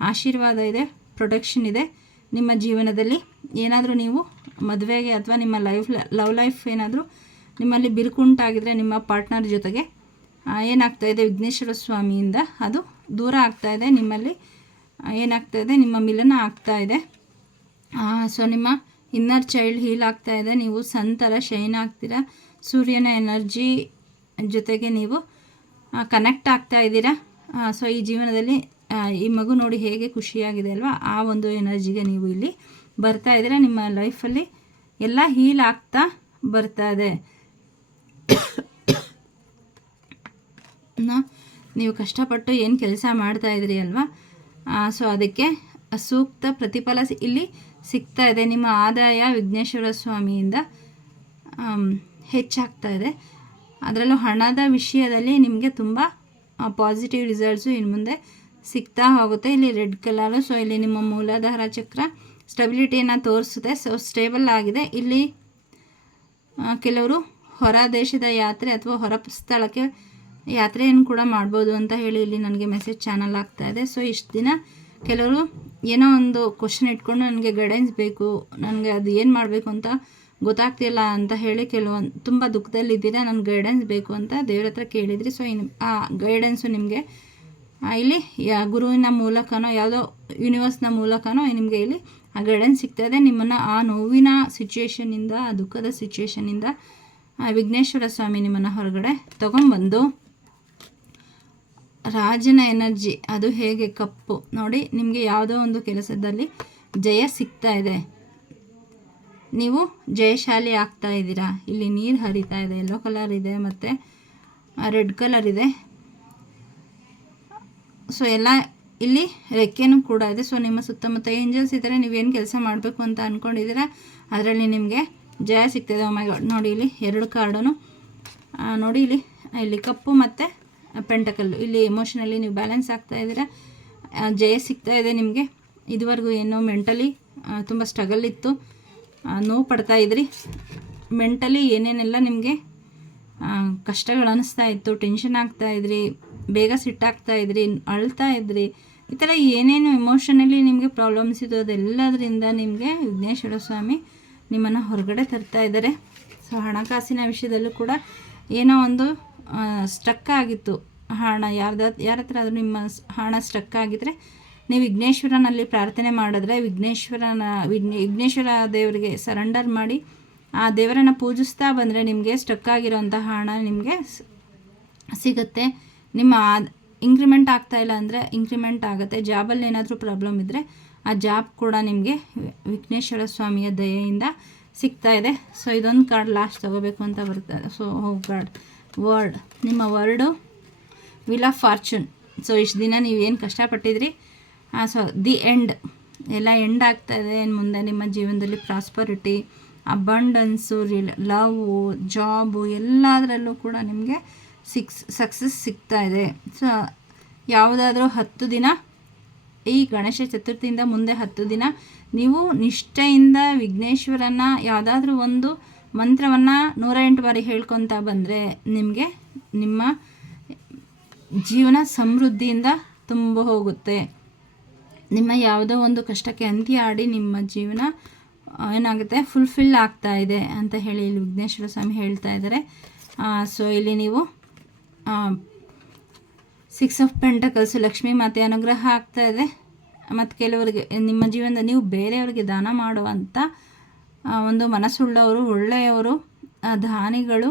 Speaker 1: ಆಶೀರ್ವಾದ ಇದೆ ಪ್ರೊಟೆಕ್ಷನ್ ಇದೆ. ನಿಮ್ಮ ಜೀವನದಲ್ಲಿ ಏನಾದರೂ ನೀವು ಮದುವೆಗೆ ಅಥವಾ ನಿಮ್ಮ ಲೈಫ್ ಲವ್ ಲೈಫ್ ಏನಾದರೂ ನಿಮ್ಮಲ್ಲಿ ಬಿರುಕುಂಟಾಗಿದ್ರೆ ನಿಮ್ಮ ಪಾರ್ಟ್ನರ್ ಜೊತೆಗೆ ಏನಾಗ್ತಾ ಇದೆ ವಿಘ್ನೇಶ್ವರ ಸ್ವಾಮಿಯಿಂದ, ಅದು ದೂರ ಆಗ್ತಾ ಇದೆ ನಿಮ್ಮಲ್ಲಿ ಏನಾಗ್ತಾ ಇದೆ ನಿಮ್ಮ ಮಿಲನ ಆಗ್ತಾ ಇದೆ. ಸೊ ನಿಮ್ಮ ಇನ್ನರ್ ಚೈಲ್ಡ್ ಹೀಲ್ ಆಗ್ತಾ ಇದೆ, ನೀವು ಸಂತರ, ಶೈನ್ ಆಗ್ತೀರಾ, ಸೂರ್ಯನ ಎನರ್ಜಿ ಜೊತೆಗೆ ನೀವು ಕನೆಕ್ಟ್ ಆಗ್ತಾ ಇದ್ದೀರಾ. ಸೊ ಈ ಜೀವನದಲ್ಲಿ ಈ ಮಗು ನೋಡಿ ಹೇಗೆ ಖುಷಿಯಾಗಿದೆ ಅಲ್ವಾ, ಆ ಒಂದು ಎನರ್ಜಿಗೆ ನೀವು ಇಲ್ಲಿ ಬರ್ತಾ ಇದ್ರೆ ನಿಮ್ಮ ಲೈಫಲ್ಲಿ ಎಲ್ಲ ಹೀಲ್ ಆಗ್ತಾ ಬರ್ತಾ ಇದೆ. ನೀವು ಕಷ್ಟಪಟ್ಟು ಏನು ಕೆಲಸ ಮಾಡ್ತಾ ಇದ್ರಿ ಅಲ್ವಾ? ಸೊ ಅದಕ್ಕೆ ಸೂಕ್ತ ಪ್ರತಿಫಲ ಇಲ್ಲಿ ಸಿಗ್ತಾ ಇದೆ. ನಿಮ್ಮ ಆದಾಯ ವಿಘ್ನೇಶ್ವರ ಸ್ವಾಮಿಯಿಂದ ಹೆಚ್ಚಾಗ್ತಾ ಇದೆ. ಅದರಲ್ಲೂ ಹಣದ ವಿಷಯದಲ್ಲಿ ನಿಮಗೆ ತುಂಬ ಪಾಸಿಟಿವ್ ರಿಸಲ್ಟ್ಸು ಇನ್ನು ಮುಂದೆ ಸಿಗ್ತಾ ಹೋಗುತ್ತೆ. ಇಲ್ಲಿ ರೆಡ್ ಕಲರು ಸೊ ಇಲ್ಲಿ ನಿಮ್ಮ ಮೂಲಾಧಾರ ಚಕ್ರ ಸ್ಟೆಬಿಲಿಟಿಯನ್ನು ತೋರಿಸುತ್ತೆ. ಸೊ ಸ್ಟೇಬಲ್ ಆಗಿದೆ. ಇಲ್ಲಿ ಕೆಲವರು ಹೊರ ದೇಶದ ಯಾತ್ರೆ ಅಥವಾ ಹೊರ ಸ್ಥಳಕ್ಕೆ ಯಾತ್ರೆಯನ್ನು ಕೂಡ ಮಾಡ್ಬೋದು ಅಂತ ಹೇಳಿ ಇಲ್ಲಿ ನನಗೆ ಮೆಸೇಜ್ ಚಾನಲ್ ಆಗ್ತಾ ಇದೆ. ಸೊ ಇಷ್ಟು ದಿನ ಕೆಲವರು ಏನೋ ಒಂದು ಕ್ವಶನ್ ಇಟ್ಕೊಂಡು ನನಗೆ ಗೈಡೆನ್ಸ್ ಬೇಕು, ನನಗೆ ಅದು ಏನು ಮಾಡಬೇಕು ಅಂತ ಗೊತ್ತಾಗ್ತಿಲ್ಲ ಅಂತ ಹೇಳಿ ಕೆಲವೊಂದು ತುಂಬ ದುಃಖದಲ್ಲಿದ್ದೀರಾ ನನಗೆ ಗೈಡೆನ್ಸ್ ಬೇಕು ಅಂತ ದೇವ್ರ ಹತ್ರ ಕೇಳಿದ್ರಿ. ಸೊ ಇನ್ನು ಆ ಗೈಡೆನ್ಸು ನಿಮಗೆ ಇಲ್ಲಿ, ಯಾ, ಗುರುವಿನ ಮೂಲಕನೋ, ಯಾವುದೋ ಯೂನಿವರ್ಸ್ನ ಮೂಲಕನೋ, ನಿಮಗೆ ಇಲ್ಲಿ ಆ ಗೈಡೆನ್ಸ್ ಇದೆ ನಿಮ್ಮನ್ನು ಆ ನೋವಿನ ಸಿಚುವೇಶನಿಂದ ಆ ದುಃಖದ ಸಿಚುವೇಶನಿಂದ ಆ ವಿಘ್ನೇಶ್ವರ ಸ್ವಾಮಿ ನಿಮ್ಮನ್ನು ಹೊರಗಡೆ ತೊಗೊಂಬಂದು ರಾಜನ ಎನರ್ಜಿ ಅದು ಹೇಗೆ ಕಪ್ಪು ನೋಡಿ ನಿಮಗೆ ಯಾವುದೋ ಒಂದು ಕೆಲಸದಲ್ಲಿ ಜಯ ಸಿಗ್ತಾ ಇದೆ. ನೀವು ಜಯಶಾಲಿ ಆಗ್ತಾ ಇದ್ದೀರಾ. ಇಲ್ಲಿ ನೀರು ಹರಿತಾ ಇದೆ ಯೆಲ್ಲೋ ಕಲರ್ ಇದೆ ಮತ್ತು ರೆಡ್ ಕಲರ್ ಇದೆ. ಸೊ ಎಲ್ಲ ಇಲ್ಲಿ ರೆಕ್ಕೆನೂ ಕೂಡ ಇದೆ. ಸೊ ನಿಮ್ಮ ಸುತ್ತಮುತ್ತ ಏಂಜಲ್ಸ್ ಇದ್ದರೆ ನೀವೇನು ಕೆಲಸ ಮಾಡಬೇಕು ಅಂತ ಅಂದ್ಕೊಂಡಿದ್ದೀರಾ ಅದರಲ್ಲಿ ನಿಮಗೆ ಜಯ ಸಿಗ್ತದೆ. ಒಮ್ಮೆ ನೋಡಿ ಇಲ್ಲಿ ಎರಡು ಕಾರ್ಡನು ನೋಡಿ ಇಲ್ಲಿ ಇಲ್ಲಿ ಕಪ್ಪು ಮತ್ತು ಪೆಂಟಕಲ್ಲು ಇಲ್ಲಿ ಎಮೋಷನಲ್ಲಿ ನೀವು ಬ್ಯಾಲೆನ್ಸ್ ಆಗ್ತಾ ಇದ್ದೀರಾ. ಜಯ ಸಿಗ್ತಾ ಇದೆ ನಿಮಗೆ. ಇದುವರೆಗೂ ಏನೋ ಮೆಂಟಲಿ ತುಂಬ ಸ್ಟ್ರಗಲ್ ಇತ್ತು. ನೋವು ಪಡ್ತಾ ಇದ್ರಿ. ಮೆಂಟಲಿ ಏನೇನೆಲ್ಲ ನಿಮಗೆ ಕಷ್ಟಗಳು ಅನ್ನಿಸ್ತಾ ಇತ್ತು ಟೆನ್ಷನ್ ಆಗ್ತಾ ಇದ್ರಿ ಬೇಗ ಸಿಟ್ಟಾಗ್ತಾ ಇದ್ರಿ, ಅಳ್ತಾ ಇದ್ರಿ, ಈ ಥರ ಏನೇನು ಎಮೋಷನಲಿ ನಿಮಗೆ ಪ್ರಾಬ್ಲಮ್ಸ್ ಇದು ಅದೆಲ್ಲದರಿಂದ ನಿಮಗೆ ವಿಘ್ನೇಶ್ವರ ಸ್ವಾಮಿ ನಿಮ್ಮನ್ನು ಹೊರಗಡೆ ತರ್ತಾ ಇದ್ದಾರೆ. ಸೊ ಹಣಕಾಸಿನ ವಿಷಯದಲ್ಲೂ ಕೂಡ ಏನೋ ಒಂದು ಸ್ಟಕ್ ಆಗಿತ್ತು. ಹಣ ಯಾರ್ದ ಯಾರ ಹತ್ರ ಆದರೂ ನಿಮ್ಮ ಹಣ ಸ್ಟಕ್ ಆಗಿದ್ರೆ ನೀವು ವಿಘ್ನೇಶ್ವರನಲ್ಲಿ ಪ್ರಾರ್ಥನೆ ಮಾಡಿದ್ರೆ ವಿಘ್ನೇಶ್ವರನ, ವಿಘ್ನೆ, ವಿಘ್ನೇಶ್ವರ ದೇವರಿಗೆ ಸರೆಂಡರ್ ಮಾಡಿ, ಆ ದೇವರನ್ನು ಪೂಜಿಸ್ತಾ ಬಂದರೆ ನಿಮಗೆ ಸ್ಟಕ್ ಆಗಿರೋಂಥ ಹಣ ನಿಮಗೆ ಸಿಗುತ್ತೆ. ನಿಮ್ಮ ಇಂಕ್ರಿಮೆಂಟ್ ಆಗ್ತಾ ಇಲ್ಲ ಅಂದರೆ ಇಂಕ್ರಿಮೆಂಟ್ ಆಗುತ್ತೆ. ಜಾಬಲ್ಲಿ ಏನಾದರೂ ಪ್ರಾಬ್ಲಮ್ ಇದ್ದರೆ ಆ ಜಾಬ್ ಕೂಡ ನಿಮಗೆ ವಿಘ್ನೇಶ್ವರ ಸ್ವಾಮಿಯ ದಯೆಯಿಂದ ಸಿಗ್ತಾ ಇದೆ. ಸೊ ಇದೊಂದು ಕಾರ್ಡ್ ಲಾಸ್ಟ್ ತೊಗೋಬೇಕು ಅಂತ ಬರ್ತದೆ ಸೊ ಹೋ ಕಾರ್ಡ್ ವರ್ಡ್ ನಿಮ್ಮ word wheel of fortune so ಇಷ್ಟು ದಿನ ನೀವು ಏನು ಕಷ್ಟಪಟ್ಟಿದ್ರಿ? ಸೊ ದಿ ಎಂಡ್ ಎಲ್ಲ ಎಂಡ್ ಆಗ್ತಾ ಇದೆ. ಏನು ಮುಂದೆ ನಿಮ್ಮ ಜೀವನದಲ್ಲಿ prosperity abundance real love job ಎಲ್ಲದರಲ್ಲೂ ಕೂಡ ನಿಮಗೆ ಸಿಕ್ಸ್, ಸಕ್ಸಸ್ ಸಿಗ್ತಾ ಇದೆ. ಸೊ ಯಾವುದಾದ್ರೂ ಹತ್ತು ದಿನ, ಈ ಗಣೇಶ ಚತುರ್ಥಿಯಿಂದ ಮುಂದೆ ಹತ್ತು ದಿನ, ನೀವು ನಿಷ್ಠೆಯಿಂದ ವಿಘ್ನೇಶ್ವರನ ಯಾವುದಾದ್ರೂ ಒಂದು ಮಂತ್ರವನ್ನು ನೂರ ಎಂಟು ಬಾರಿ ಹೇಳ್ಕೊತಾ ಬಂದರೆ ನಿಮಗೆ ನಿಮ್ಮ ಜೀವನ ಸಮೃದ್ಧಿಯಿಂದ ತುಂಬ ಹೋಗುತ್ತೆ. ನಿಮ್ಮ ಯಾವುದೋ ಒಂದು ಕಷ್ಟಕ್ಕೆ ಅಂತ್ಯ ಆಡಿ ನಿಮ್ಮ ಜೀವನ ಏನಾಗುತ್ತೆ ಫುಲ್ಫಿಲ್ ಆಗ್ತಾ ಇದೆ ಅಂತ ಹೇಳಿ ಇಲ್ಲಿ ವಿಘ್ನೇಶ್ವರ ಸ್ವಾಮಿ ಹೇಳ್ತಾ ಇದ್ದಾರೆ. ಸೊ ಇಲ್ಲಿ ನೀವು ಸಿಕ್ಸ್ ಆಫ್ ಪೆಂಟಕಲ್ಸ್ ಲಕ್ಷ್ಮೀ ಮಾತೆ ಅನುಗ್ರಹ ಆಗ್ತಾ ಇದೆ. ಮತ್ತು ಕೆಲವರಿಗೆ, ನಿಮ್ಮ ಜೀವನದ ನೀವು ಬೇರೆಯವರಿಗೆ ದಾನ ಮಾಡುವಂಥ ಒಂದು ಮನಸ್ಸುಳ್ಳವರು, ಒಳ್ಳೆಯವರು ದಾನಿಗಳು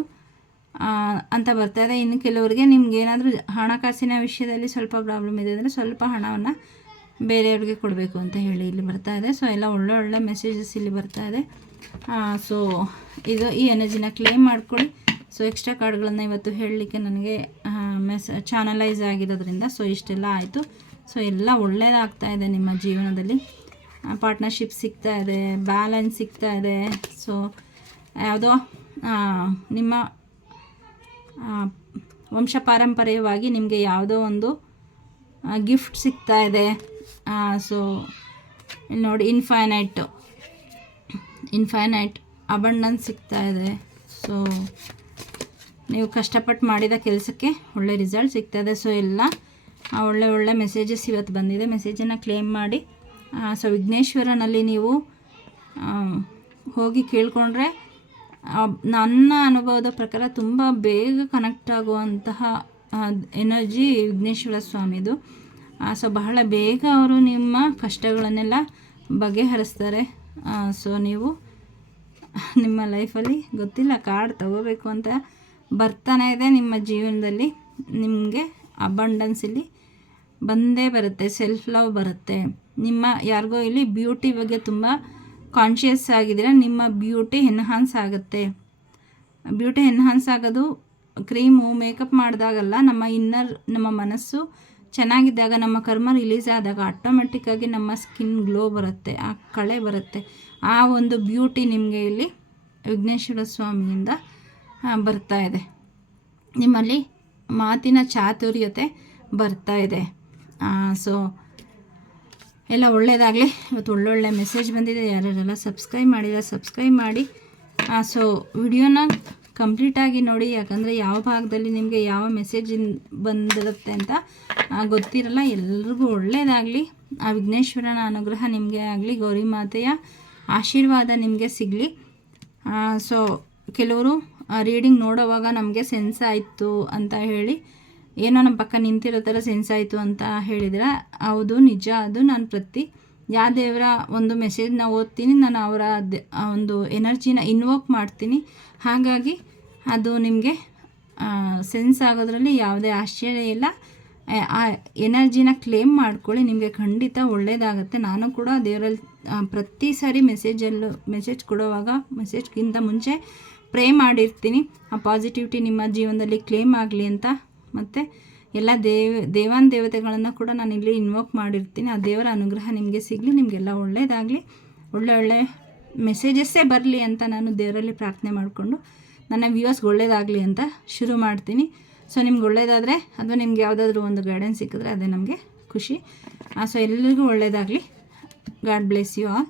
Speaker 1: ಅಂತ ಬರ್ತಾ ಇದೆ. ಇನ್ನು ಕೆಲವರಿಗೆ ನಿಮ್ಗೆ ಏನಾದರೂ ಹಣಕಾಸಿನ ವಿಷಯದಲ್ಲಿ ಸ್ವಲ್ಪ ಪ್ರಾಬ್ಲಮ್ ಇದೆ ಅಂದರೆ ಸ್ವಲ್ಪ ಹಣವನ್ನು ಬೇರೆಯವ್ರಿಗೆ ಕೊಡಬೇಕು ಅಂತ ಹೇಳಿ ಇಲ್ಲಿ ಬರ್ತಾ ಇದೆ. ಸೊ ಎಲ್ಲ ಒಳ್ಳೆ ಒಳ್ಳೆ ಮೆಸೇಜಸ್ ಇಲ್ಲಿ ಬರ್ತಾ ಇದೆ. ಸೊ ಇದು ಈ ಎನರ್ಜಿನ ಕ್ಲೇಮ್ ಮಾಡ್ಕೊಳ್ಳಿ. ಸೊ ಎಕ್ಸ್ಟ್ರಾ ಕಾರ್ಡ್ಗಳನ್ನು ಇವತ್ತು ಹೇಳಲಿಕ್ಕೆ ನನಗೆ ಮೆಸ್ ಚಾನಲೈಸ್ ಆಗಿರೋದ್ರಿಂದ ಸೊ ಇಷ್ಟೆಲ್ಲ ಆಯಿತು. ಸೊ ಎಲ್ಲ ಒಳ್ಳೆಯದಾಗ್ತಾ ಇದೆ ನಿಮ್ಮ ಜೀವನದಲ್ಲಿ. ಪಾರ್ಟ್ನರ್ಶಿಪ್ ಸಿಗ್ತಾ ಇದೆ ಬ್ಯಾಲೆನ್ಸ್ ಸಿಗ್ತಾ ಇದೆ. ಸೊ ಯಾವುದೋ ನಿಮ್ಮ ವಂಶ ಪಾರಂಪರ್ಯವಾಗಿ ನಿಮಗೆ ಯಾವುದೋ ಒಂದು ಗಿಫ್ಟ್ ಸಿಗ್ತಾ ಇದೆ. ಸೊ ನೋಡಿ ಇನ್ಫೈನೈಟ್ ಇನ್ಫೈನೈಟ್ ಅಬಂಡನ್ಸ್ ಸಿಗ್ತಾ ಇದೆ. ಸೊ ನೀವು ಕಷ್ಟಪಟ್ಟು ಮಾಡಿದ ಕೆಲಸಕ್ಕೆ ಒಳ್ಳೆ ರಿಸಲ್ಟ್ ಸಿಗ್ತದೆ. ಸೊ ಎಲ್ಲ ಒಳ್ಳೆ ಒಳ್ಳೆ ಮೆಸೇಜಸ್ ಇವತ್ತು ಬಂದಿದೆ. ಮೆಸೇಜನ್ನು ಕ್ಲೇಮ್ ಮಾಡಿ ಸೊ ವಿಘ್ನೇಶ್ವರನಲ್ಲಿ ನೀವು ಹೋಗಿ ಕೇಳಿಕೊಂಡ್ರೆ ನನ್ನ ಅನುಭವದ ಪ್ರಕಾರ ತುಂಬ ಬೇಗ ಕನೆಕ್ಟ್ ಆಗುವಂತಹ ಎನರ್ಜಿ ವಿಘ್ನೇಶ್ವರ ಸ್ವಾಮಿದು. ಸೊ ಬಹಳ ಬೇಗ ಅವರು ನಿಮ್ಮ ಕಷ್ಟಗಳನ್ನೆಲ್ಲ ಬಗೆಹರಿಸ್ತಾರೆ. ಸೊ ನೀವು ನಿಮ್ಮ ಲೈಫಲ್ಲಿ ಗೊತ್ತಿಲ್ಲ ಕಾರ್ಡ್ ತಗೋಬೇಕು ಅಂತ ಬರ್ತಾನೆ ಇದೆ ನಿಮ್ಮ ಜೀವನದಲ್ಲಿ, ನಿಮಗೆ ಅಬಂಡೆನ್ಸ್ ಇಲ್ಲಿ ಬಂದೇ ಬರುತ್ತೆ ಸೆಲ್ಫ್ ಲವ್ ಬರುತ್ತೆ. ನಿಮ್ಮ ಯಾರಿಗೋ ಇಲ್ಲಿ ಬ್ಯೂಟಿ ಬಗ್ಗೆ ತುಂಬ ಕಾನ್ಷಿಯಸ್ ಆಗಿದ್ರೆ ನಿಮ್ಮ ಬ್ಯೂಟಿ ಎನ್ಹಾನ್ಸ್ ಆಗುತ್ತೆ. ಬ್ಯೂಟಿ ಎನ್ಹಾನ್ಸ್ ಆಗೋದು ಕ್ರೀಮು ಮೇಕಪ್ ಮಾಡಿದಾಗಲ್ಲ, ನಮ್ಮ ಇನ್ನರ್ ನಮ್ಮ ಮನಸ್ಸು ಚೆನ್ನಾಗಿದ್ದಾಗ, ನಮ್ಮ ಕರ್ಮ ರಿಲೀಸ್ ಆದಾಗ ಆಟೋಮೆಟಿಕ್ಕಾಗಿ ನಮ್ಮ ಸ್ಕಿನ್ ಗ್ಲೋ ಬರುತ್ತೆ, ಆ ಕಳೆ ಬರುತ್ತೆ. ಆ ಒಂದು ಬ್ಯೂಟಿ ನಿಮಗೆ ಇಲ್ಲಿ ವಿಘ್ನೇಶ್ವರ ಸ್ವಾಮಿಯಿಂದ ಬರ್ತಾ ಇದೆ. ನಿಮ್ಮಲ್ಲಿ ಮಾತಿನ ಚಾತುರ್ಯತೆ ಬರ್ತಾ ಇದೆ. ಸೊ ಎಲ್ಲ ಒಳ್ಳೆಯದಾಗಲಿ ಇವತ್ತು ಒಳ್ಳೊಳ್ಳೆ ಮೆಸೇಜ್ ಬಂದಿದೆ. ಯಾರ್ಯಾರೆಲ್ಲ ಸಬ್ಸ್ಕ್ರೈಬ್ ಮಾಡಿಲ್ಲ ಸಬ್ಸ್ಕ್ರೈಬ್ ಮಾಡಿ. ಸೊ ವಿಡಿಯೋನ ಕಂಪ್ಲೀಟಾಗಿ ನೋಡಿ. ಯಾಕಂದರೆ ಯಾವ ಭಾಗದಲ್ಲಿ ನಿಮಗೆ ಯಾವ ಮೆಸೇಜ್ ಬಂದಿರುತ್ತೆ ಅಂತ ಗೊತ್ತಿರಲ್ಲ. ಎಲ್ರಿಗೂ ಒಳ್ಳೆಯದಾಗಲಿ ಆ ವಿಘ್ನೇಶ್ವರನ ಅನುಗ್ರಹ ನಿಮಗೆ ಆಗಲಿ. ಗೌರಿ ಮಾತೆಯ ಆಶೀರ್ವಾದ ನಿಮಗೆ ಸಿಗಲಿ. ಸೊ ಕೆಲವರು ರೀಡಿಂಗ್ ನೋಡೋವಾಗ ನಮಗೆ ಸೆನ್ಸ್ ಆಯಿತು ಅಂತ ಹೇಳಿ, ಏನೋ ನಮ್ಮ ಪಕ್ಕ ನಿಂತಿರೋ ಥರ ಸೆನ್ಸ್ ಆಯಿತು ಅಂತ ಹೇಳಿದ್ರೆ, ಹೌದು, ನಿಜ, ಅದು ನಾನು ಪ್ರತಿ ಯಾವ ದೇವರ ಒಂದು ಮೆಸೇಜ್ನ ಓದ್ತೀನಿ, ನಾನು ಅವರ ಒಂದು ಎನರ್ಜಿನ ಇನ್ವೋಕ್ ಮಾಡ್ತೀನಿ. ಹಾಗಾಗಿ ಅದು ನಿಮಗೆ ಸೆನ್ಸ್ ಆಗೋದ್ರಲ್ಲಿ ಯಾವುದೇ ಆಶ್ಚರ್ಯ ಇಲ್ಲ. ಆ- ಎನರ್ಜಿನ ಕ್ಲೇಮ್ ಮಾಡ್ಕೊಳ್ಳಿ, ನಿಮಗೆ ಖಂಡಿತ ಒಳ್ಳೆಯದಾಗತ್ತೆ ನಾನು ಕೂಡ ದೇವರಲ್ಲಿ ಪ್ರತಿ ಸಾರಿ ಮೆಸೇಜಲ್ಲೂ ಮೆಸೇಜ್ ಕೊಡುವಾಗ ಮೆಸೇಜ್ಗಿಂತ ಮುಂಚೆ ಪ್ರೇ ಮಾಡಿರ್ತೀನಿ. ಆ ಪಾಸಿಟಿವಿಟಿ ನಿಮ್ಮ ಜೀವನದಲ್ಲಿ ಕ್ಲೇಮ್ ಆಗಲಿ ಅಂತ. ಮತ್ತು ಎಲ್ಲ ದೇವ, ದೇವಾನ್ ದೇವತೆಗಳನ್ನು ಕೂಡ ನಾನು ಇಲ್ಲಿ ಇನ್ವೋಕ್ ಮಾಡಿರ್ತೀನಿ. ಆ ದೇವರ ಅನುಗ್ರಹ ನಿಮಗೆ ಸಿಗಲಿ, ನಿಮಗೆಲ್ಲ ಒಳ್ಳೆಯದಾಗಲಿ ಒಳ್ಳೆ ಒಳ್ಳೆ ಮೆಸೇಜಸ್ಸೇ ಬರಲಿ ಅಂತ ನಾನು ದೇವರಲ್ಲಿ ಪ್ರಾರ್ಥನೆ ಮಾಡಿಕೊಂಡು ನನ್ನ ವ್ಯೂವರ್ಸ್ಗೆ ಒಳ್ಳೇದಾಗಲಿ ಅಂತ ಶುರು ಮಾಡ್ತೀನಿ. ಸೊ ನಿಮ್ಗೆ ಒಳ್ಳೇದಾದರೆ, ಅದು ನಿಮ್ಗೆ ಯಾವುದಾದ್ರೂ ಒಂದು ಗೈಡೆನ್ಸ್ ಸಿಕ್ಕಿದ್ರೆ ಅದೇ ನಮಗೆ ಖುಷಿ. ಸೊ ಎಲ್ಲರಿಗೂ ಒಳ್ಳೆಯದಾಗಲಿ ಗಾಡ್ ಬ್ಲೆಸ್ ಯು ಆಲ್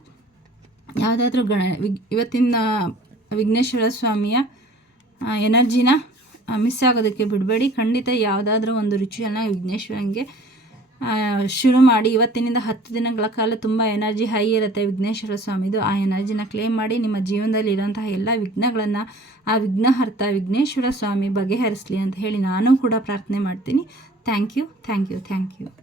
Speaker 1: ಯಾವುದಾದ್ರೂ ಗಣ, ಇವತ್ತಿನ ವಿಘ್ನೇಶ್ವರ ಸ್ವಾಮಿಯ ಎನರ್ಜಿನ ಮಿಸ್ ಆಗೋದಕ್ಕೆ ಬಿಡಬೇಡಿ. ಖಂಡಿತ ಯಾವುದಾದ್ರೂ ಒಂದು ರುಚಿಯನ್ನು ವಿಘ್ನೇಶ್ವರಂಗೆ ಶುರು ಮಾಡಿ. ಇವತ್ತಿನಿಂದ ಹತ್ತು ದಿನಗಳ ಕಾಲ ತುಂಬ ಎನರ್ಜಿ ಹೈ ಇರುತ್ತೆ ವಿಘ್ನೇಶ್ವರ ಸ್ವಾಮಿದು. ಆ ಎನರ್ಜಿನ ಕ್ಲೇಮ್ ಮಾಡಿ ನಿಮ್ಮ ಜೀವನದಲ್ಲಿ ಇರೋಂತಹ ಎಲ್ಲ ವಿಘ್ನಗಳನ್ನು, ಆ ವಿಘ್ನಹರ್ತ ವಿಘ್ನೇಶ್ವರ ಸ್ವಾಮಿ ಬಗೆಹರಿಸಲಿ ಅಂತ ಹೇಳಿ ನಾನು ಕೂಡ ಪ್ರಾರ್ಥನೆ ಮಾಡ್ತೀನಿ. Thank you thank you thank you